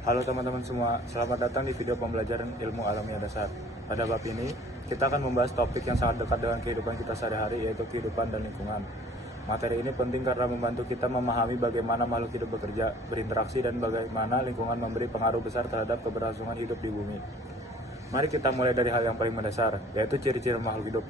Halo teman-teman semua, selamat datang di video pembelajaran ilmu alamiah dasar. Pada bab ini, kita akan membahas topik yang sangat dekat dengan kehidupan kita sehari-hari, yaitu kehidupan dan lingkungan. Materi ini penting karena membantu kita memahami bagaimana makhluk hidup bekerja, berinteraksi, dan bagaimana lingkungan memberi pengaruh besar terhadap keberlangsungan hidup di bumi. Mari kita mulai dari hal yang paling mendasar, yaitu ciri-ciri makhluk hidup.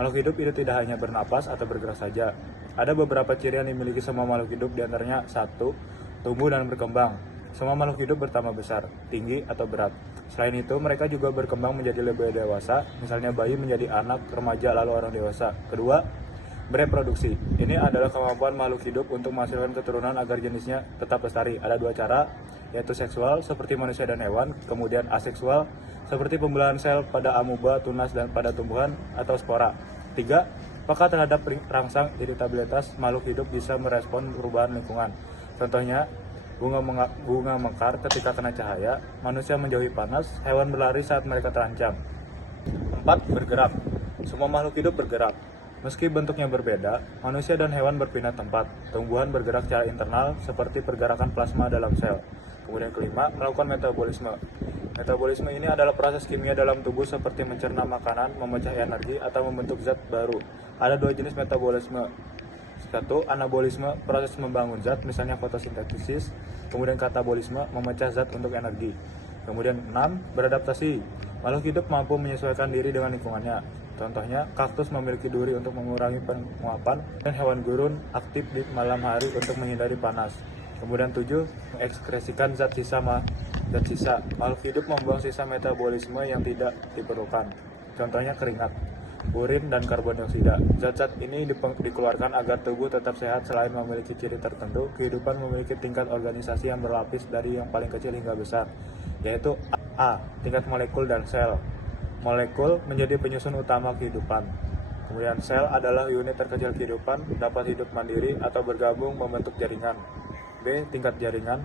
Makhluk hidup itu tidak hanya bernapas atau bergerak saja. Ada beberapa ciri yang dimiliki semua makhluk hidup, diantaranya 1. Tumbuh dan berkembang. Semua makhluk hidup bertambah besar, tinggi, atau berat. Selain itu, mereka juga berkembang menjadi lebih dewasa, misalnya bayi menjadi anak, remaja, lalu orang dewasa. Kedua, bereproduksi. Ini adalah kemampuan makhluk hidup untuk menghasilkan keturunan agar jenisnya tetap lestari. Ada dua cara, yaitu seksual, seperti manusia dan hewan, kemudian aseksual, seperti pembelahan sel pada amuba, tunas, dan pada tumbuhan atau spora. 3. Peka terhadap rangsang iritabilitas. Makhluk hidup bisa merespon perubahan lingkungan. Contohnya, bunga mekar ketika kena cahaya, manusia menjauhi panas, hewan berlari saat mereka terancam. 4. Bergerak. Semua makhluk hidup bergerak. Meski bentuknya berbeda, manusia dan hewan berpindah tempat. Tumbuhan bergerak secara internal seperti pergerakan plasma dalam sel. Kemudian kelima, melakukan metabolisme. Metabolisme ini adalah proses kimia dalam tubuh seperti mencerna makanan, memecah energi, atau membentuk zat baru. Ada dua jenis metabolisme. 1. Anabolisme, proses membangun zat, misalnya fotosintesis. Kemudian katabolisme, memecah zat untuk energi. Kemudian 6. Beradaptasi. Makhluk hidup mampu menyesuaikan diri dengan lingkungannya. Contohnya, kaktus memiliki duri untuk mengurangi penguapan, dan hewan gurun aktif di malam hari untuk menghindari panas. Kemudian 7. Mengekskresikan zat sisa. Makhluk hidup membuang sisa metabolisme yang tidak diperlukan. Contohnya keringat, urin, dan karbon dioksida. Zat-zat ini dikeluarkan agar tubuh tetap sehat. Selain memiliki ciri tertentu, kehidupan memiliki tingkat organisasi yang berlapis dari yang paling kecil hingga besar, yaitu A. Tingkat molekul dan sel. Molekul menjadi penyusun utama kehidupan. Kemudian sel adalah unit terkecil kehidupan, dapat hidup mandiri atau bergabung membentuk jaringan. B. Tingkat jaringan.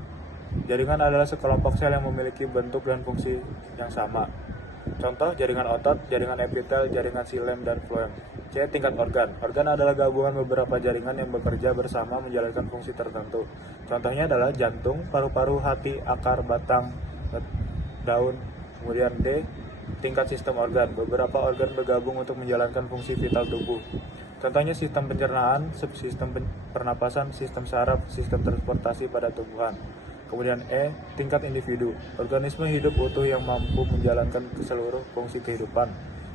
Jaringan adalah sekelompok sel yang memiliki bentuk dan fungsi yang sama. Contoh, jaringan otot, jaringan epitel, jaringan silem, dan floem. C. Tingkat organ. Organ adalah gabungan beberapa jaringan yang bekerja bersama menjalankan fungsi tertentu. Contohnya adalah jantung, paru-paru, hati, akar, batang, daun. Kemudian D. Tingkat sistem organ. Beberapa organ bergabung untuk menjalankan fungsi vital tubuh. Contohnya sistem pencernaan, subsistem pernapasan, sistem saraf, sistem transportasi pada tumbuhan. Kemudian E. Tingkat individu. Organisme hidup utuh yang mampu menjalankan seluruh fungsi kehidupan.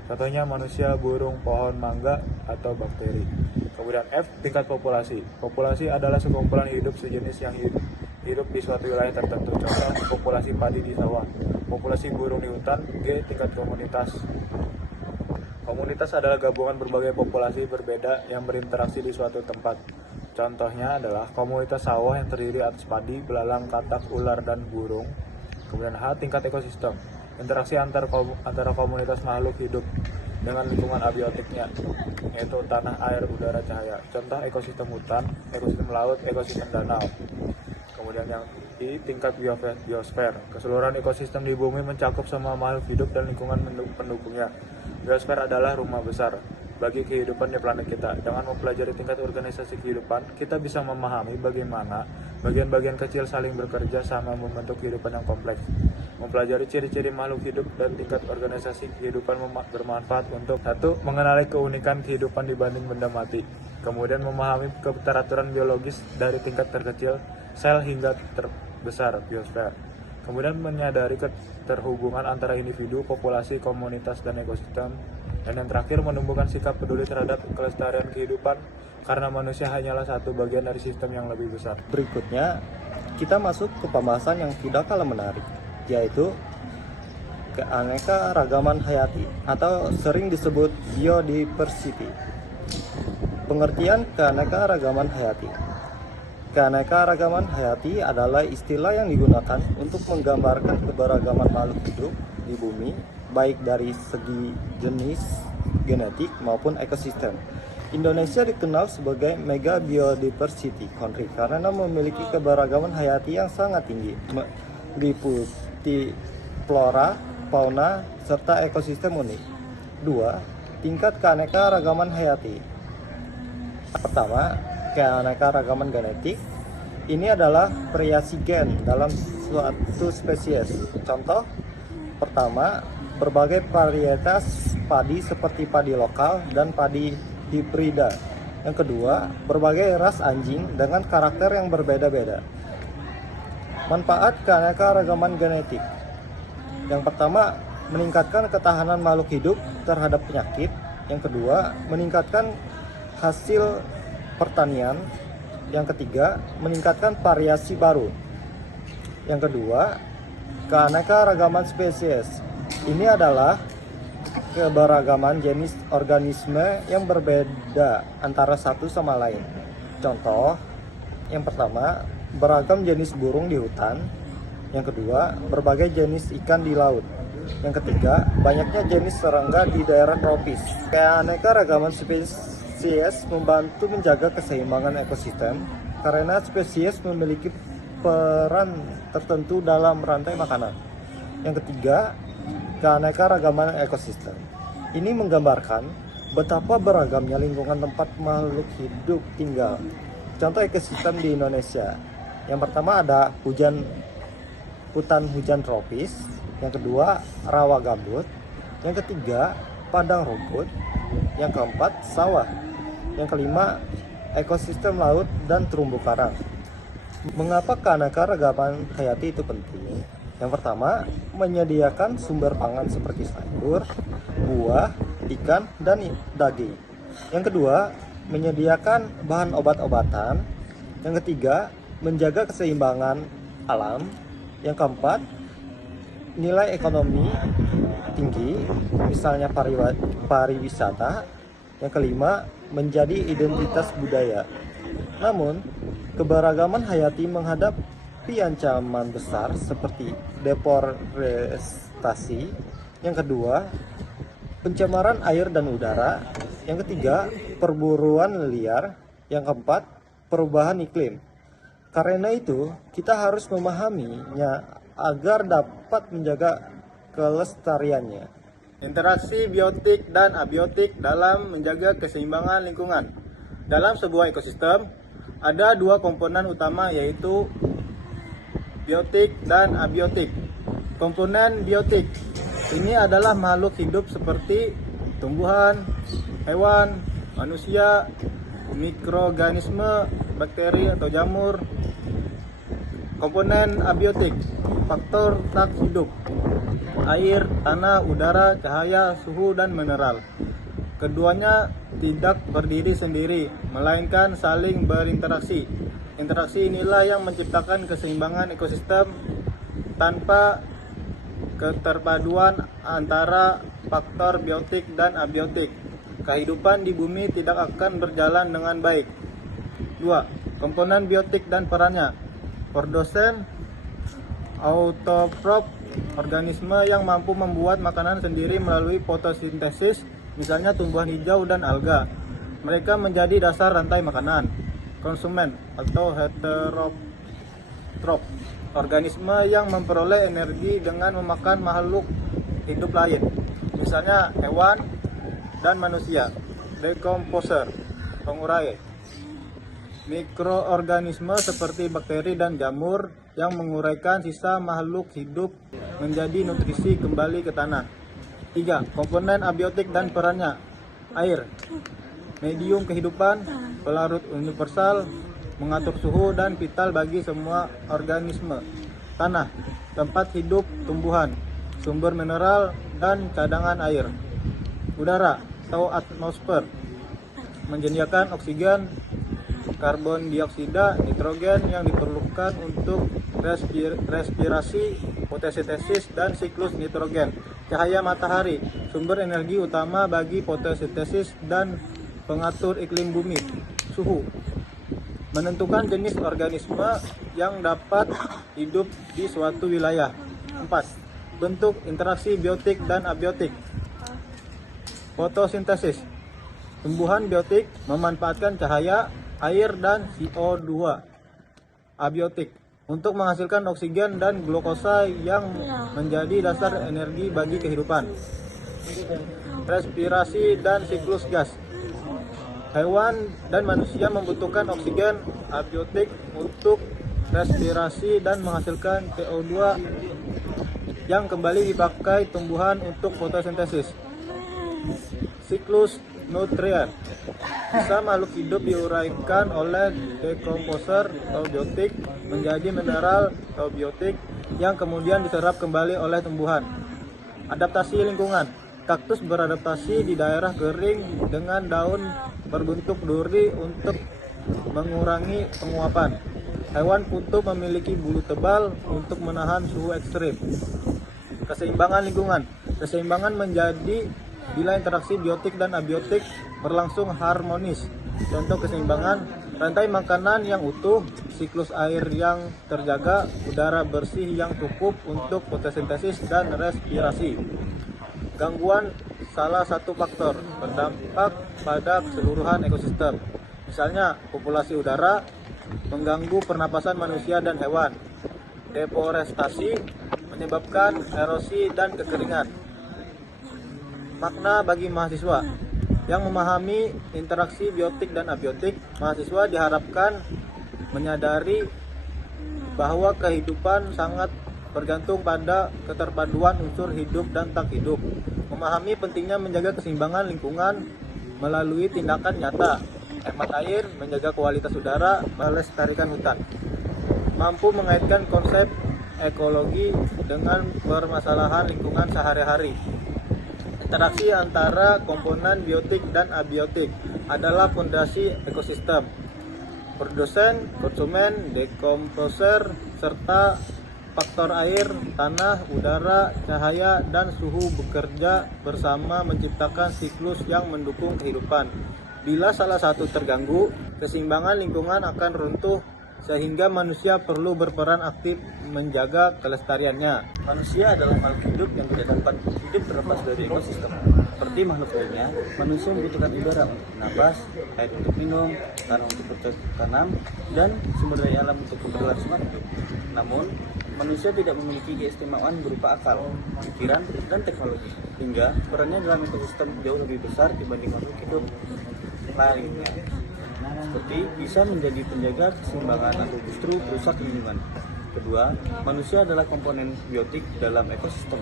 Contohnya manusia, burung, pohon, mangga, atau bakteri. Kemudian F. Tingkat populasi. Populasi adalah sekumpulan hidup sejenis yang hidup di suatu wilayah tertentu. Contoh, populasi padi di sawah, populasi burung di hutan. G. Tingkat komunitas. Komunitas adalah gabungan berbagai populasi berbeda yang berinteraksi di suatu tempat. Contohnya adalah komunitas sawah yang terdiri atas padi, belalang, katak, ular, dan burung. Kemudian H. Tingkat ekosistem. Interaksi antara komunitas makhluk hidup dengan lingkungan abiotiknya, yaitu tanah, air, udara, cahaya. Contoh ekosistem hutan, ekosistem laut, ekosistem danau. Kemudian yang I. Tingkat biosfer. Keseluruhan ekosistem di bumi mencakup semua makhluk hidup dan lingkungan pendukungnya. Biosfer adalah rumah besar bagi kehidupan di planet kita. Dengan mempelajari tingkat organisasi kehidupan, kita bisa memahami bagaimana bagian-bagian kecil saling bekerja sama membentuk kehidupan yang kompleks. Mempelajari ciri-ciri makhluk hidup dan tingkat organisasi kehidupan bermanfaat untuk 1. Mengenali keunikan kehidupan dibanding benda mati. Kemudian memahami keteraturan biologis dari tingkat terkecil sel hingga terbesar biosfer. Kemudian menyadari keterhubungan antara individu, populasi, komunitas, dan ekosistem. Dan yang terakhir, menumbuhkan sikap peduli terhadap kelestarian kehidupan karena manusia hanyalah satu bagian dari sistem yang lebih besar. Berikutnya, kita masuk ke pembahasan yang tidak kalah menarik, yaitu keanekaragaman hayati atau sering disebut biodiversity. Pengertian keanekaragaman hayati. Keanekaragaman hayati adalah istilah yang digunakan untuk menggambarkan keberagaman makhluk hidup di bumi, baik dari segi jenis, genetik, maupun ekosistem. Indonesia dikenal sebagai mega biodiversity country karena memiliki keberagaman hayati yang sangat tinggi, meliputi flora, fauna, serta ekosistem unik. 2. Tingkat keanekaragaman hayati. Pertama, keanekaragaman genetik. Ini adalah variasi gen dalam suatu spesies. Contoh pertama, berbagai varietas padi seperti padi lokal dan padi hibrida. Yang kedua, berbagai ras anjing dengan karakter yang berbeda-beda. Manfaat keanekaragaman genetik. Yang pertama, meningkatkan ketahanan makhluk hidup terhadap penyakit. Yang kedua, meningkatkan hasil pertanian. Yang ketiga, meningkatkan variasi baru. Yang kedua, keanekaragaman spesies. Ini adalah keberagaman jenis organisme yang berbeda antara satu sama lain. Contoh, yang pertama, beragam jenis burung di hutan. Yang kedua, berbagai jenis ikan di laut. Yang ketiga, banyaknya jenis serangga di daerah tropis. Keanekaragaman spesies membantu menjaga keseimbangan ekosistem karena spesies memiliki peran tertentu dalam rantai makanan. Yang ketiga, keanekaragaman ekosistem. Ini menggambarkan betapa beragamnya lingkungan tempat makhluk hidup tinggal. Contoh ekosistem di Indonesia. Yang pertama ada hutan hujan tropis. Yang kedua, rawa gambut. Yang ketiga, padang rumput. Yang keempat, sawah. Yang kelima, ekosistem laut dan terumbu karang. Mengapa keanekaragaman hayati itu penting? Yang pertama, menyediakan sumber pangan seperti sayur, buah, ikan, dan daging. Yang kedua, menyediakan bahan obat-obatan. Yang ketiga, menjaga keseimbangan alam. Yang keempat, nilai ekonomi tinggi, misalnya pariwisata. Yang kelima, menjadi identitas budaya. Namun, keberagaman hayati menghadapi ancaman besar seperti deforestasi. Yang kedua, pencemaran air dan udara. Yang ketiga, perburuan liar. Yang keempat, perubahan iklim. Karena itu, kita harus memahaminya agar dapat menjaga kelestariannya. Interaksi biotik dan abiotik dalam menjaga keseimbangan lingkungan. Dalam sebuah ekosistem, ada dua komponen utama yaitu biotik dan abiotik. Komponen biotik ini adalah makhluk hidup seperti tumbuhan, hewan, manusia, mikroorganisme, bakteri atau jamur. Komponen abiotik, faktor tak hidup, air, tanah, udara, cahaya, suhu, dan mineral. Keduanya tidak berdiri sendiri, melainkan saling berinteraksi. Interaksi inilah yang menciptakan keseimbangan ekosistem. Tanpa keterpaduan antara faktor biotik dan abiotik, kehidupan di bumi tidak akan berjalan dengan baik. 2. Komponen biotik dan perannya. Produsen autotrof, organisme yang mampu membuat makanan sendiri melalui fotosintesis, misalnya tumbuhan hijau dan alga. Mereka menjadi dasar rantai makanan. Konsumen atau heterotrof, organisme yang memperoleh energi dengan memakan makhluk hidup lain, misalnya hewan dan manusia. Decomposer, pengurai. Mikroorganisme seperti bakteri dan jamur yang menguraikan sisa makhluk hidup menjadi nutrisi kembali ke tanah. 3. Komponen abiotik dan perannya. Air, medium kehidupan, pelarut universal, mengatur suhu dan vital bagi semua organisme. Tanah, tempat hidup tumbuhan, sumber mineral dan cadangan air. Udara atau atmosfer, menyediakan oksigen, karbon dioksida, nitrogen yang diperlukan untuk respirasi, fotosintesis, dan siklus nitrogen. Cahaya matahari, sumber energi utama bagi fotosintesis dan pengatur iklim bumi. Suhu, menentukan jenis organisme yang dapat hidup di suatu wilayah. 4. Bentuk interaksi biotik dan abiotik. Fotosintesis, tumbuhan biotik memanfaatkan cahaya, air, dan CO2. Abiotik, untuk menghasilkan oksigen dan glukosa yang menjadi dasar energi bagi kehidupan. Respirasi dan siklus gas. Hewan dan manusia membutuhkan oksigen abiotik untuk respirasi dan menghasilkan CO2 yang kembali dipakai tumbuhan untuk fotosintesis. Siklus nutrien. Sisa makhluk hidup diuraikan oleh dekomposer eubiotik menjadi mineral eubiotik yang kemudian diserap kembali oleh tumbuhan. Adaptasi lingkungan. Kaktus beradaptasi di daerah kering dengan daun berbentuk duri untuk mengurangi penguapan. Hewan kutub memiliki bulu tebal untuk menahan suhu ekstrim. Keseimbangan lingkungan. Keseimbangan menjadi bila interaksi biotik dan abiotik berlangsung harmonis. Contoh keseimbangan: rantai makanan yang utuh, siklus air yang terjaga, udara bersih yang cukup untuk fotosintesis dan respirasi. Gangguan salah satu faktor berdampak pada keseluruhan ekosistem. Misalnya, populasi udara mengganggu pernapasan manusia dan hewan. Deforestasi menyebabkan erosi dan kekeringan. Makna bagi mahasiswa yang memahami interaksi biotik dan abiotik, mahasiswa diharapkan menyadari bahwa kehidupan sangat bergantung pada keterpaduan unsur hidup dan tak hidup. Memahami pentingnya menjaga keseimbangan lingkungan melalui tindakan nyata, hemat air, menjaga kualitas udara, melestarikan hutan. Mampu mengaitkan konsep ekologi dengan permasalahan lingkungan sehari-hari. Interaksi antara komponen biotik dan abiotik adalah fondasi ekosistem. Produsen, konsumen, dekomposer, serta faktor air, tanah, udara, cahaya, dan suhu bekerja bersama menciptakan siklus yang mendukung kehidupan. Bila salah satu terganggu, keseimbangan lingkungan akan runtuh sehingga manusia perlu berperan aktif menjaga kelestariannya. Manusia adalah makhluk hidup yang tidak dapat hidup terlepas dari ekosistem. Seperti makhluk lainnya, manusia membutuhkan udara untuk bernapas, air untuk minum, tanah untuk bercocok tanam, dan sumber daya alam untuk keberlangsungan hidup. Namun, manusia tidak memiliki keistimewaan berupa akal, pikiran, dan teknologi, hingga perannya dalam ekosistem jauh lebih besar dibanding makhluk hidup lainnya. Seperti bisa menjadi penjaga keseimbangan atau justru perusak lingkungan. Kedua, manusia adalah komponen biotik dalam ekosistem.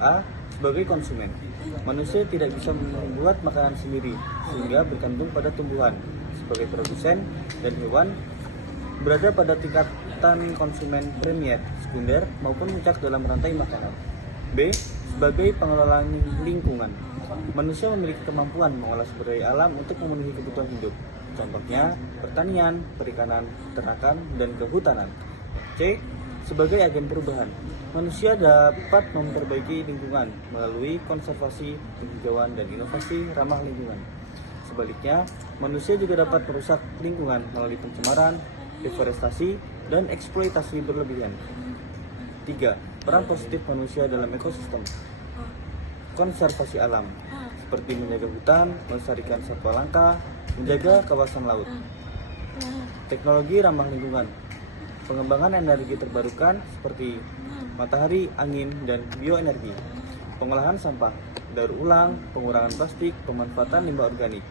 A. Sebagai konsumen, manusia tidak bisa membuat makanan sendiri, sehingga bergantung pada tumbuhan. Sebagai produsen dan hewan, berada pada tingkatan konsumen premier, sekunder, maupun puncak dalam rantai makanan. B. Sebagai pengelola lingkungan, manusia memiliki kemampuan mengolah sumber daya alam untuk memenuhi kebutuhan hidup. Contohnya, pertanian, perikanan, peternakan, dan kehutanan. C. Sebagai agen perubahan, manusia dapat memperbaiki lingkungan melalui konservasi, penghijauan, dan inovasi ramah lingkungan. Sebaliknya, manusia juga dapat merusak lingkungan melalui pencemaran, deforestasi, dan eksploitasi berlebihan. 3. Peran positif manusia dalam ekosistem. Konservasi alam, seperti menjaga hutan, melestarikan satwa langka, menjaga kawasan laut. Teknologi ramah lingkungan, pengembangan energi terbarukan seperti matahari, angin, dan bioenergi. Pengolahan sampah, daur ulang, pengurangan plastik, pemanfaatan limbah organik.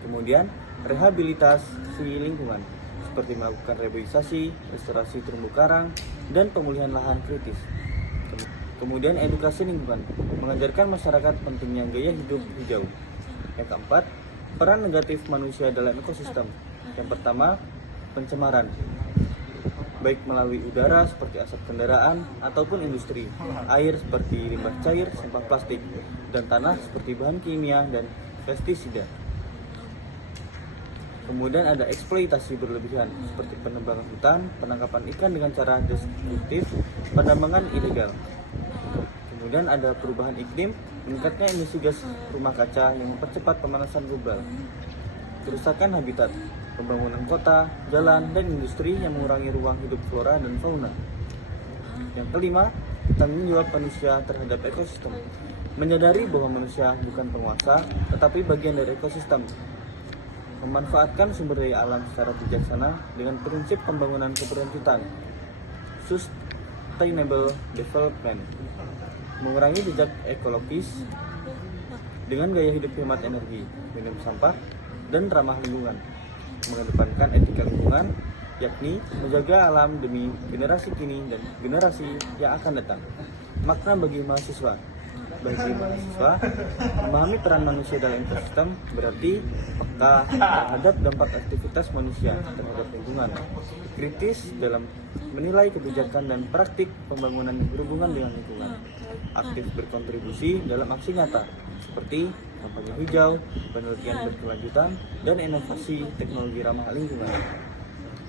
Kemudian, rehabilitasi lingkungan, seperti melakukan rehabilitasi, restorasi terumbu karang, dan pemulihan lahan kritis. Kemudian edukasi lingkungan, mengajarkan masyarakat pentingnya gaya hidup hijau. Yang keempat, peran negatif manusia dalam ekosistem. Yang pertama, pencemaran, baik melalui udara seperti asap kendaraan ataupun industri, air seperti limbah cair, sampah plastik, dan tanah seperti bahan kimia dan pestisida. Kemudian ada eksploitasi berlebihan seperti penebangan hutan, penangkapan ikan dengan cara destruktif, penambangan ilegal. Kemudian ada perubahan iklim, meningkatnya emisi gas rumah kaca yang mempercepat pemanasan global. Kerusakan habitat, pembangunan kota, jalan, dan industri yang mengurangi ruang hidup flora dan fauna. Yang kelima, tanggung jawab manusia terhadap ekosistem. Menyadari bahwa manusia bukan penguasa, tetapi bagian dari ekosistem. Memanfaatkan sumber daya alam secara bijaksana dengan prinsip pembangunan keberlanjutan. Sustainable development. Mengurangi jejak ekologis dengan gaya hidup hemat energi, minim sampah, dan ramah lingkungan. Mengedepankan etika lingkungan yakni menjaga alam demi generasi kini dan generasi yang akan datang. Makna bagi mahasiswa. Bagi mahasiswa, memahami peran manusia dalam ekosistem berarti peka terhadap dampak aktivitas manusia terhadap lingkungan, kritis dalam menilai kebijakan dan praktik pembangunan yang berhubungan dengan lingkungan, aktif berkontribusi dalam aksi nyata seperti kampanye hijau, penelitian berkelanjutan, dan inovasi teknologi ramah lingkungan.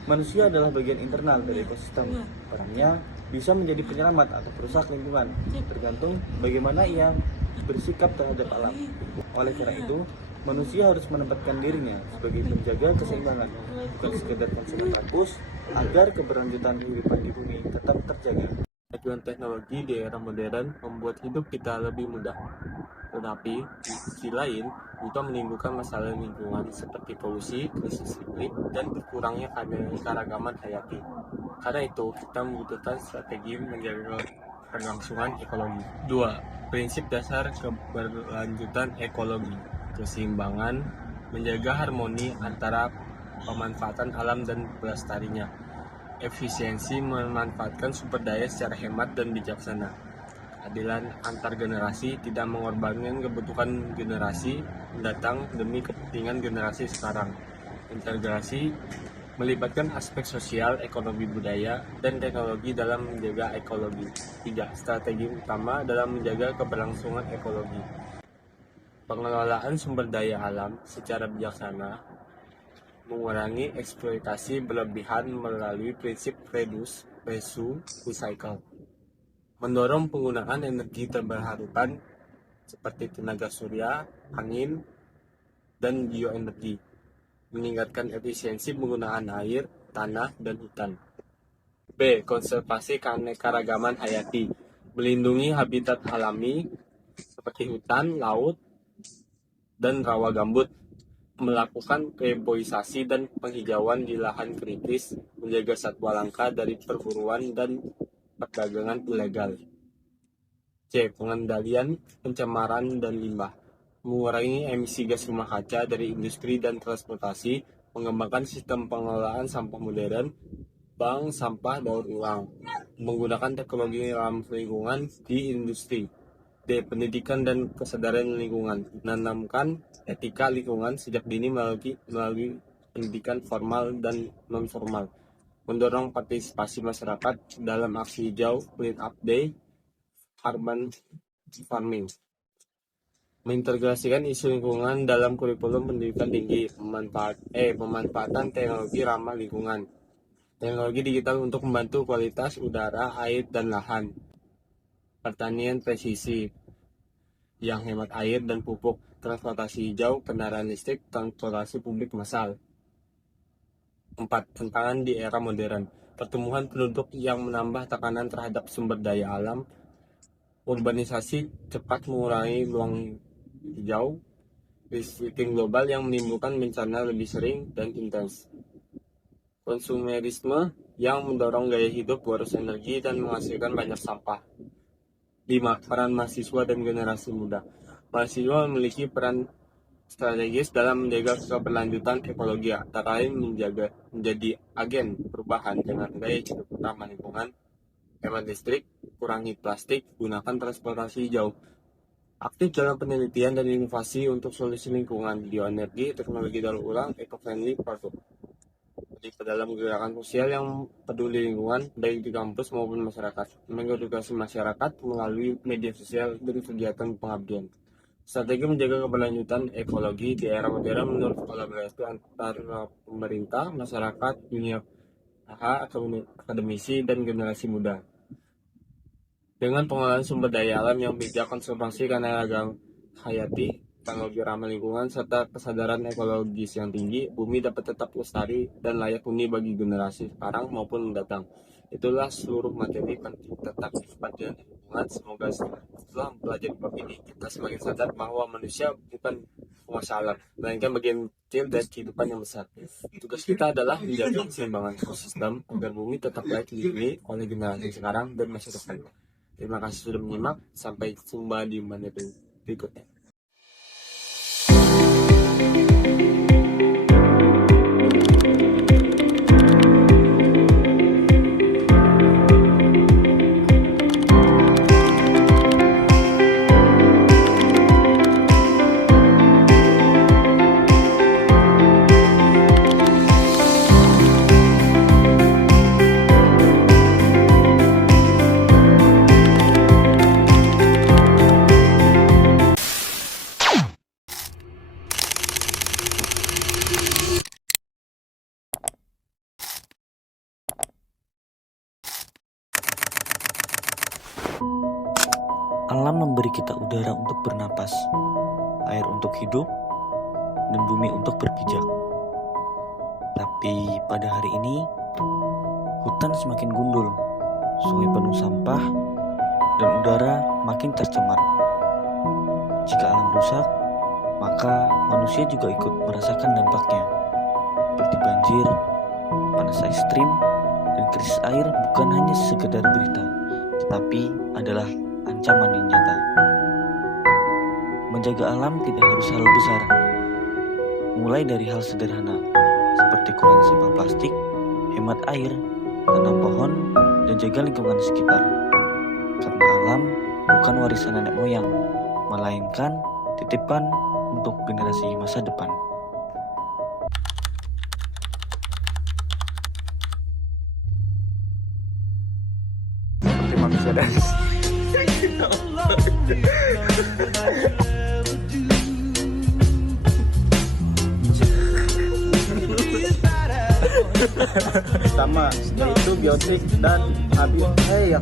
Manusia adalah bagian internal dari ekosistem. Perannya bisa menjadi penyelamat atau perusak lingkungan, tergantung bagaimana ia bersikap terhadap alam. Oleh karena itu, manusia harus menempatkan dirinya sebagai penjaga keseimbangan, bukan sekedar konsumen rakus, agar keberlanjutan kehidupan di bumi tetap terjaga. Kemajuan teknologi di era modern membuat hidup kita lebih mudah. Tetapi, di sisi lain, juga menimbulkan masalah lingkungan seperti polusi, krisis iklim, dan berkurangnya keanekaragaman hayati. Karena itu, kita membutuhkan strategi menjaga kelangsungan ekologi. 2. Prinsip dasar keberlanjutan ekologi. Keseimbangan, menjaga harmoni antara pemanfaatan alam dan pelestarinya. Efisiensi, memanfaatkan sumber daya secara hemat dan bijaksana. Keadilan antar generasi, tidak mengorbankan kebutuhan generasi mendatang demi kepentingan generasi sekarang. Integrasi, melibatkan aspek sosial, ekonomi budaya, dan teknologi dalam menjaga ekologi. 3. Strategi utama dalam menjaga keberlangsungan ekologi. Pengelolaan sumber daya alam secara bijaksana, mengurangi eksploitasi berlebihan melalui prinsip reduce, reuse, recycle. Mendorong penggunaan energi terbarukan seperti tenaga surya, angin, dan bioenergi. Meningkatkan efisiensi penggunaan air, tanah, dan hutan. B. Konservasi keanekaragaman hayati. Melindungi habitat alami seperti hutan, laut, dan rawa gambut. Melakukan reboisasi dan penghijauan di lahan kritis, menjaga satwa langka dari perburuan dan perdagangan ilegal. C. Pengendalian pencemaran dan limbah. Mengurangi emisi gas rumah kaca dari industri dan transportasi, mengembangkan sistem pengelolaan sampah modern, bank sampah daur ulang, menggunakan teknologi ramah lingkungan di industri. D. Pendidikan dan kesadaran lingkungan. Menanamkan etika lingkungan sejak dini melalui pendidikan formal dan non-formal. Mendorong partisipasi masyarakat dalam aksi hijau, clean up day, urban farming. Mengintegrasikan isu lingkungan dalam kurikulum pendidikan tinggi. Pemanfaatan teknologi ramah lingkungan. Teknologi digital untuk membantu kualitas udara, air, dan lahan. Pertanian presisi yang hemat air dan pupuk. Transportasi hijau, kendaraan listrik, transportasi publik massal. 4. Tantangan di era modern. Pertumbuhan penduduk yang menambah tekanan terhadap sumber daya alam. Urbanisasi cepat mengurangi ruang hijau. Iklim global yang menimbulkan bencana lebih sering dan intens. Konsumerisme yang mendorong gaya hidup boros energi dan menghasilkan banyak sampah. 5. Peran mahasiswa dan generasi muda. Mahasiswa memiliki peran strategis dalam menjaga keberlanjutan ekologi, antara lain menjadi agen perubahan dengan gaya hidup ramah lingkungan, hemat listrik, kurangi plastik, gunakan transportasi hijau. Aktif dalam penelitian dan inovasi untuk solusi lingkungan, bioenergi, teknologi daur ulang, eco-friendly product. Jadi dalam gerakan sosial yang peduli lingkungan, baik di kampus maupun masyarakat, mengedukasi masyarakat melalui media sosial dan kegiatan pengabdian. Strategi menjaga keberlanjutan ekologi di era modern menurut kolaborasi antara pemerintah, masyarakat, dunia usaha, akademisi, dan generasi muda. Dengan pengelolaan sumber daya alam yang bijak, konservasi keanekaragaman hayati, teknologi ramah lingkungan, serta kesadaran ekologis yang tinggi, bumi dapat tetap lestari dan layak huni bagi generasi sekarang maupun mendatang. Itulah seluruh materi penting tentang kehidupan lingkungan. Semoga setelah mempelajari bab ini, kita semakin sadar bahwa manusia bukan penguasa alam, melainkan bagian kecil dari kehidupan yang besar. Tugas kita adalah menjaga keseimbangan ekosistem agar bumi tetap layak dihuni oleh generasi sekarang dan masa depan. Terima kasih sudah menyimak. Sampai jumpa di materi berikutnya. Alam memberi kita udara untuk bernapas, air untuk hidup, dan bumi untuk berpijak. Tapi pada hari ini, hutan semakin gundul, sungai penuh sampah, dan udara makin tercemar. Jika alam rusak, maka manusia juga ikut merasakan dampaknya, seperti banjir, panas ekstrim, dan krisis air bukan hanya sekedar berita, tetapi adalah ancaman yang nyata. Menjaga alam tidak harus hal besar, mulai dari hal sederhana, seperti kurangi sampah plastik, hemat air, tanam pohon, dan jaga lingkungan sekitar. Karena alam bukan warisan nenek moyang, melainkan titipan untuk generasi masa depan. Seperti manusia dan Pertama, yaitu biotik dan abiotik.